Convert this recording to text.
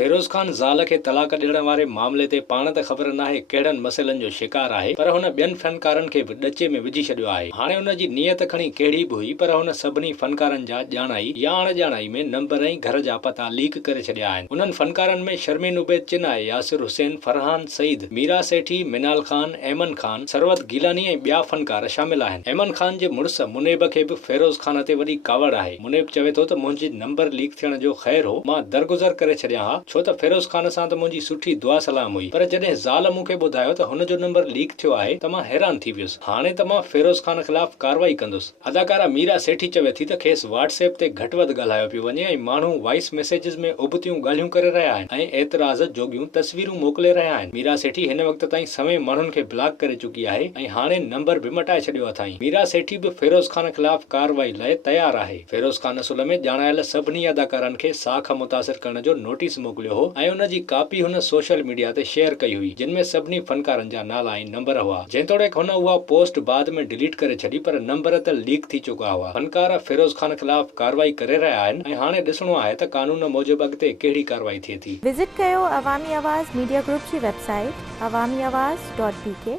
फिरोज खान ज़ाल खे तलाक ॾियण वारे मामले ते पाण त ख़बर नाहे कहिड़नि मसइलनि जो शिकार आहे, पर हुन ॿियनि फनकारनि खे बि ॾचे में विझी छॾियो आहे। हाणे हुन जी नियत खणी कहिड़ी बि हुई, पर हुन सभिनी फनकारनि जा ॼाणाई या अणॼाणाई में नंबर ऐं घर जा पता लीक करे छॾिया आहिनि। उन्हनि फनकारनि में शर्मीन उबैद चिनाए, यासिर हुसैन, फरहान सईद, मीरा सेठी, मिनाल खान, ऐमन खान, सरवत गीलानी ऐं ॿिया फनकार शामिल आहिनि। ऐमन खान जे मुड़ुस मुनेब खे बि फिरोज खान ते वॾी कावड़ आहे। मुनेब चवे थो त मुंहिंजी नंबर लीक थियण जो ख़ैर हो, मां दरगुज़र करे छॾिया हा, छो त फिरोज खान सां त मुंहिंजी सुठी दुआ सलाम हुई, पर जॾहिं ज़ाल मूंखे ॿुधायो त हुन जो नंबर लीक थियो आहे त मां हैरान थी वियुसि। हाणे त मां फिरोज खान ख़िलाफ़ कार्रवाई कंदुसि। अदाकारा मीरा सेठी चवे थी त खेसि व्हाट्सएप ते घटि वधि ॻाल्हायो पियो वञे ऐं माण्हू वॉइस मैसेजिस में उबतियूं ॻाल्हियूं करे रहिया आहिनि ऐं एतिराज़ जोगियूं तस्वीरूं मोकिले रहिया आहिनि। मीरा सेठी हिन वक़्त ताईं सवे माण्हुनि खे ब्लॉक करे चुकी आहे ऐं हाणे नंबर बि मटाए छॾियो अथई। मीरा सेठी बि फिरोज खान ख़िलाफ़ कार्रवाई लाइ तयार आहे। फिरोज खान असुल में ॼाणायल सभिनी अदाकारनि खे साख मुतासिर करण जो नोटिस मोकिलियो हो ऐं उन जी कापी हुन सोशल मीडिया ते शेयर कई हुई, जिन में सभिनी फनकारनि जा नाला ऐं नंबर हुआ। जेतोणीकि हुन उहा पोस्ट बाद में डिलीट करे छॾी, पर नंबर त लीक थी चुका हुआ। फनकार फिरोज खान ख़िलाफ़ कार्रवाई करे रहिया आहिनि ऐं हाणे ॾिसणो आहे त कानून मूजिबि अॻिते कहिड़ी कार्रवाई थिए थी। विज़िट कयो अवामी आवाज़ मीडिया ग्रुप जी वेबसाइट awamiawaz.pk